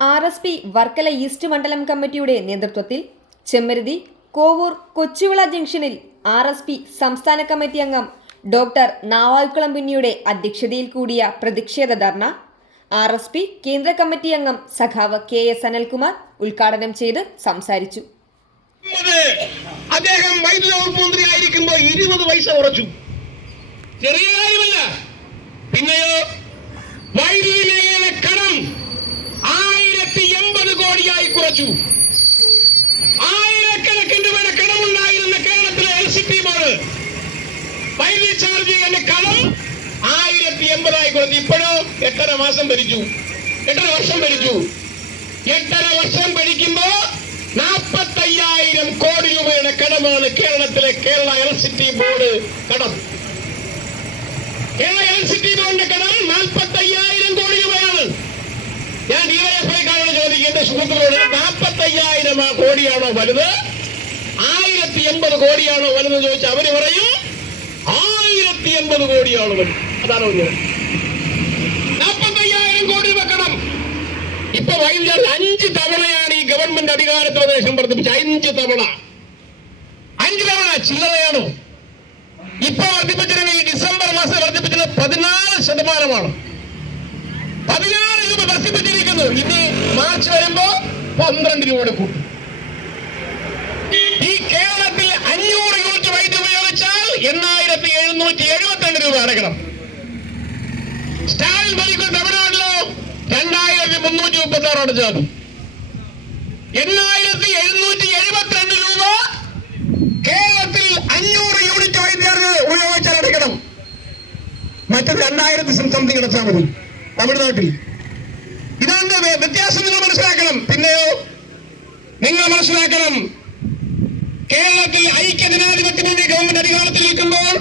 RSP Varkala east മണ്ഡലം കമ്മിറ്റിയുടെ നേതൃത്വത്തിൽ ചെമ്മരുതി കോവൂർ കൊച്ചുവിള ജംഗ്ഷനിൽ RSP സംസ്ഥാന കമ്മിറ്റി അംഗം ഡോക്ടർ നാവായിക്കുളം പിന്നിയുടെ അധ്യക്ഷതയിൽ കൂടിയ പ്രതിഷേധ ധർണ RSP കേന്ദ്ര കമ്മിറ്റി അംഗം സഖാവ് KS അനിൽകുമാർ ഉദ്ഘാടനം ചെയ്ത് സംസാരിച്ചു. അദ്ദേഹം വൈദ്യുതി വകുപ്പ് മന്ത്രിയായിരിക്കുമ്പോൾ 20 പൈസ കുറച്ചു. ചെറിയ കാര്യമല്ല. പിന്നെയോ വൈദ്യുതി മേഖലയിലെ കടം 1080 കോടിയായി കുറച്ചു. ആയിരക്കണക്കിന് രൂപയുടെ കടമുണ്ടായിരുന്ന കേരളത്തിലെ LCP ബോർഡ് വൈദ്യുതി ചാർജ് ചെയ്യുന്ന കടം 1080 കുറച്ചു. ഇപ്പോഴോ 8.5 മാസം ഭരിച്ചു, 8.5 വർഷം ഭരിച്ചു. 8.5 വർഷം ഭരിക്കുമ്പോ 45,000 കോടി രൂപയുടെ കടമാണ് കേരളത്തിലെ കേരള LCP ബോർഡ് കടം. കേരള LCP ബോർഡിന്റെ കടം 45,000 കോടി രൂപയാണ്. ഞാൻ DYFIക്കാരോട് ചോദിക്കുന്ന സുഹൃത്തുക്കളോട് 45,000 കോടിയാണോ വലുത്, 1080 കോടിയാണോ വലുതെന്ന് ചോദിച്ചാൽ അവര് പറയും 1080 കോടിയാണ് വലുത്. അതാണ് 45,000 കോടി രൂപ കടം. ഇപ്പൊ വൈകുന്നേരം 5 തവണയാണ് ഈ ഗവൺമെന്റ് അധികാരത്തിൽ ശേഷം വർദ്ധിപ്പിച്ചത്. 5 തവണ ചില്ലറയാണോ? ഇപ്പൊ വർദ്ധിപ്പിച്ചിരുന്ന ഈ ഡിസംബർ മാസം വർദ്ധിപ്പിച്ചത് 14%. 16 രൂപ വർദ്ധിപ്പിച്ചിരിക്കുന്നു. ഇനി മാർച്ച് വരുമ്പോ 12 രൂപയുടെ കൂട്ടും. ഈ കേരളത്തിൽ 500 യൂണിറ്റ് വൈദ്യുതി ഉപയോഗിച്ചാൽ 8,772 രൂപ അടയ്ക്കണം. സ്റ്റാലിൻ ഭരിക്കുന്ന തമിഴ്നാട്ടിലോ 2,336 അടച്ചാൽ 8,772 രൂപ കേരളത്തിൽ 500 യൂണിറ്റ് വൈദ്യുതി ഉപയോഗിച്ചാൽ അടയ്ക്കണം. മറ്റത് 2,000 സംതിങ് അടച്ചാൽ മതി തമിഴ്നാട്ടിൽ. ഇതാണ് വ്യത്യാസം. നിങ്ങൾ മനസ്സിലാക്കണം. പിന്നെയോ നിങ്ങൾ മനസ്സിലാക്കണം, കേരളത്തിൽ ഐക്യജനാധിപത്യ മുന്നണി ഗവൺമെന്റ് അധികാരത്തിൽ നിൽക്കുമ്പോൾ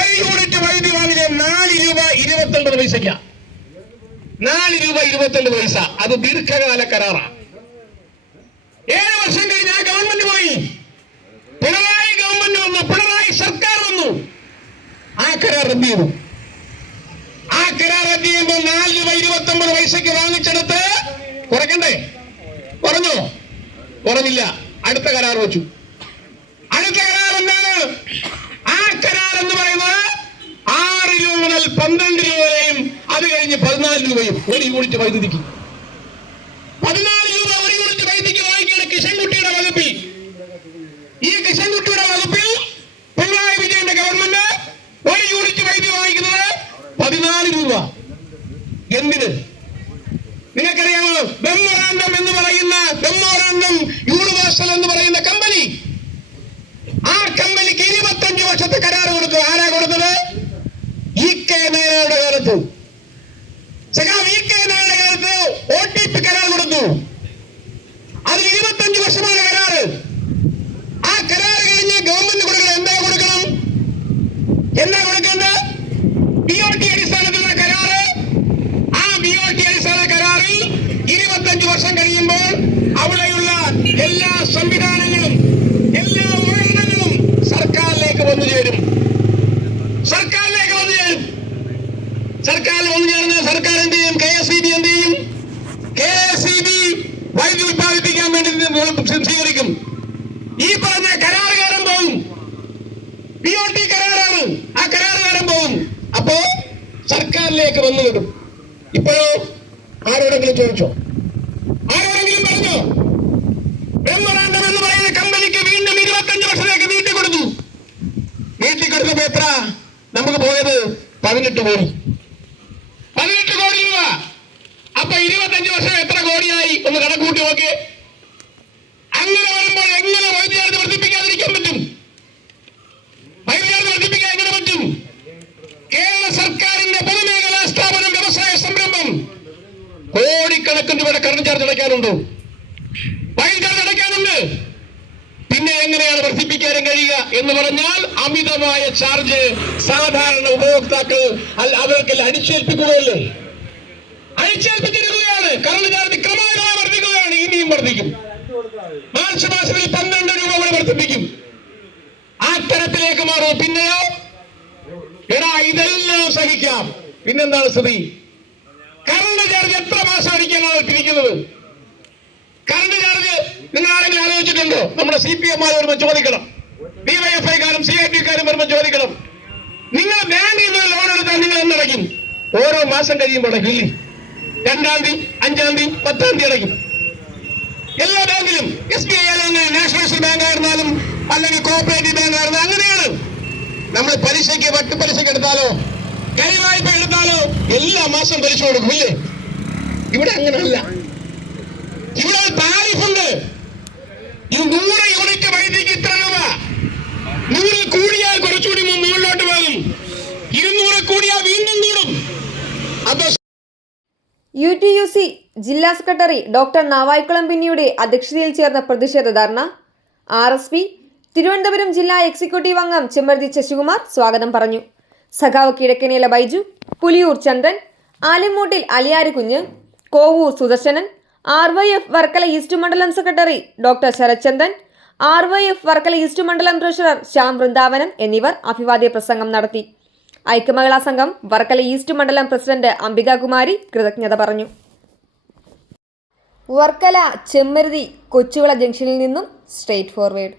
1 യൂണിറ്റ് വൈദ്യുതി വാങ്ങിയ 4 രൂപ 29 പൈസയ്ക്ക. 4 രൂപ 22 പൈസ. അത് ദീർഘകാല കരാറാണ്. 7 വർഷം കഴിഞ്ഞ് ആ ഗവൺമെന്റ് പോയി, പിണറായി ഗവൺമെന്റ് വന്നു, പിണറായി സർക്കാർ വന്നു. ആ കരാർ റദ്ദ് ചെയ്തു. ആ കരാർ റദ്ദ് ചെയ്യുമ്പോൾ 4 രൂപ 29 പൈസയ്ക്ക് വാങ്ങിച്ചെടുത്ത് കുറയ്ക്കണ്ടേ? കുറഞ്ഞോ? കുറഞ്ഞില്ല. അടുത്ത കരാർ വെച്ചു. അടുത്ത കരാർ എന്താണ്? ആ കരാർ എന്ന് പറയുന്നത് 6 രൂപ മുതൽ 12 രൂപ വരെയും, അത് കഴിഞ്ഞ് 14 രൂപയും 1 യൂണിറ്റ് വൈദ്യുതിക്ക്. 14 രൂപ 1 യൂണിറ്റ് വൈദ്യുതിക്ക് വാങ്ങിക്കുന്ന കിഷൻകുട്ടിയുടെ വകുപ്പിൽ, ഈ കിഷൻകുട്ടിയുടെ വകുപ്പിൽ പിണറായി വിജയന്റെ ഗവൺമെന്റ് 1 യൂണിറ്റ് വൈദ്യുതി വാങ്ങിക്കുന്നത് 14 രൂപ. എന്തിന്? നിങ്ങൾക്കറിയാമോ? മെമ്മോറാണ്ടം എന്ന് പറയുന്ന യൂണിവേഴ്സൽ എന്ന് പറയുന്ന കമ്പനി, ആ കമ്പനിക്ക് 25 വർഷത്തെ കരാർ കൊടുത്തു. ആരാ കൊടുത്തത്? EK നായരുടെ കാലത്ത്. സഖാവ് EK നായരുടെ കാലത്ത് OTP കരാർ കൊടുത്തു. അതിൽ 25 വർഷമാണ് കരാറ്. ആ കരാർ കഴിഞ്ഞ് ഗവൺമെന്റ് കൊടുക്കണം. എന്താ കൊടുക്കണം? എന്താ കൊടുക്കുന്നത്? BOT അടിസ്ഥാനത്തിലുള്ള കരാറ്. ആ BOT അടിസ്ഥാന കരാറിൽ 25 വർഷം കഴിയുമ്പോൾ അവിടെയുള്ള എല്ലാ സംവിധാനങ്ങളും, എല്ലാ ഉപകരണങ്ങളും സർക്കാരിലേക്ക് വന്നു ചേരും. സർക്കാരിലേക്ക് വന്നു ചേരും. സർക്കാരിൽ വന്നു ചേർന്ന് സർക്കാർ എന്ത് ചെയ്യും? KSEB എന്ത് ചെയ്യും? KSEB വൈദ്യുതി ഉത്പാദിപ്പിക്കാൻ വേണ്ടി സ്വീകരിക്കും. ഈ പറഞ്ഞ കരാറുകാരൻ പോകും. BOT കരാറാണ്. ആ കരാറുകാരൻ പോകും. അപ്പോ സർക്കാരിലേക്ക് വന്നു വിടും. ഇപ്പോഴോ ആരോടെങ്കിലും ചോദിച്ചോ? ആരോടെങ്കിലും പറഞ്ഞോ? മെമ്മോറാണ്ടം എന്ന് പറയുന്ന കമ്പനിക്ക് വീണ്ടും 25 വർഷത്തേക്ക് നീട്ടി കൊടുത്തു. നീട്ടി കൊടുത്തപ്പോ എത്ര നമുക്ക് പോയത്? 18 കോടി. 18 കോടി രൂപ. അപ്പൊ 25 വർഷം എത്ര കോടിയായി? ഒന്ന് കണക്കൂട്ടി നോക്കിയേ. അങ്ങനെ വരുമ്പോൾ എങ്ങനെ വൈദ്യുതി വർദ്ധിപ്പിക്കാതിരിക്കാൻ പറ്റും? വൈദ്യുതി വർദ്ധിപ്പിക്കാൻ എങ്ങനെ പറ്റും? കേരള സർക്കാരിന്റെ പൊതുമേഖലാ സ്ഥാപനം, വ്യവസായ സംരംഭം കോടിക്കണക്കിന് രൂപയുടെ കറണ്ട് ചാർജ് അടയ്ക്കാനുണ്ടോ? വൈദ്യുതി ചാർജ് അടയ്ക്കാനുണ്ട്. പിന്നെ എങ്ങനെയാണ് വർദ്ധിപ്പിക്കാനും കഴിയുക എന്ന് പറഞ്ഞാൽ അമിതമായ ചാർജ് സാധാരണ ഉപഭോക്താക്കൾ അവർക്കെല്ലാം അടിച്ചേൽപ്പിക്കുകയല്ലേ? അടിച്ചേൽപ്പിച്ചിരിക്കുകയാണ്. കറണ്ട് ചാർജ് ക്രമമായി വർദ്ധിക്കുകയാണ്. ഇനിയും വർദ്ധിക്കും. മാർച്ച് മാസത്തിൽ 12 രൂപ കൂടെ വർദ്ധിപ്പിക്കും. ആ തരത്തിലേക്ക് മാറും. പിന്നെയോ ഇതെല്ലാം സഹിക്കാം. പിന്നെന്താണ് സ്ഥിതി? കറണ്ട് ചാർജ് എത്ര മാസം അടിക്കാനാണ് നിങ്ങൾ തിരിക്കുന്നത്? കറണ്ട് ചാർജ് നിങ്ങൾ ആരെങ്കിലും ആലോചിച്ചിട്ടുണ്ടോ? നമ്മുടെ CPM വരുമ്പോൾ ചോദിക്കണം, DYFIക്കാരും CIT-കാരും വരുമ്പോൾ ചോദിക്കണം. നിങ്ങൾ ബാങ്കിൽ നിന്ന് ലോൺ എടുത്താൽ നിങ്ങൾ എന്നടയ്ക്കും? ഓരോ മാസം കഴിയുമ്പോൾ അടയ്ക്കില്ലേ? 2-ാം തീയതി, 5-ാം തീയതി, 10-ാം തീയതി അടയ്ക്കും. എല്ലാ ബാങ്കിലും, SBI ആയാലും നാഷണൽ ബാങ്ക് ആയിരുന്നാലും അല്ലെങ്കിൽ കോഓപ്പറേറ്റീവ് ബാങ്ക് ആയിരുന്നാലും അങ്ങനെയാണ്. നമ്മൾ പലിശയ്ക്ക് വട്ടുപലിശയ്ക്ക് എടുത്താലോ കൈവായ്പ എടുത്താലോ എല്ലാ മാസം പലിശ കൊടുക്കും, ഇല്ലേ? ഇവിടെ അങ്ങനല്ല. ഇവിടെ താരിഫുണ്ട്. 100 യൂണിറ്റ് വൈദ്യുതിക്ക് ഇത്ര രൂപ. 100 കൂടിയാൽ കുറച്ചുകൂടി മുകളിലോട്ട് പോകും. 200 കൂടിയാൽ വീണ്ടും കൂടും. അപ്പൊ UTUC ജില്ലാ സെക്രട്ടറി ഡോക്ടർ നാവായിക്കുളം പിന്നിയുടെ അധ്യക്ഷതയിൽ ചേർന്ന പ്രതിഷേധ ധർണ RSP തിരുവനന്തപുരം ജില്ലാ എക്സിക്യൂട്ടീവ് അംഗം ചെമ്മരുതി ശശികുമാർ സ്വാഗതം പറഞ്ഞു. സഖാവ് കിഴക്കനേല ബൈജു, പുലിയൂർ ചന്ദ്രൻ, ആലിമൂട്ടിൽ അലിയാര് കുഞ്ഞ്, കോവൂർ സുദർശനൻ, RYF വർക്കല ഈസ്റ്റ് മണ്ഡലം secretary doctor Sarathchandran, RYF Varkala east മണ്ഡലം ട്രഷറർ ശ്യാം വൃന്ദാവനം എന്നിവർ അഭിവാദ്യ പ്രസംഗം നടത്തി. ഐക്യമഹിളാ സംഘം വർക്കല ഈസ്റ്റ് മണ്ഡലം പ്രസിഡന്റ് അംബികാകുമാരി കൃതജ്ഞത പറഞ്ഞു. വർക്കല ചെമ്മരുതി കൊച്ചുവിള ജംഗ്ഷനിൽ നിന്നും സ്ട്രെയിറ്റ് ഫോർവേഡ്.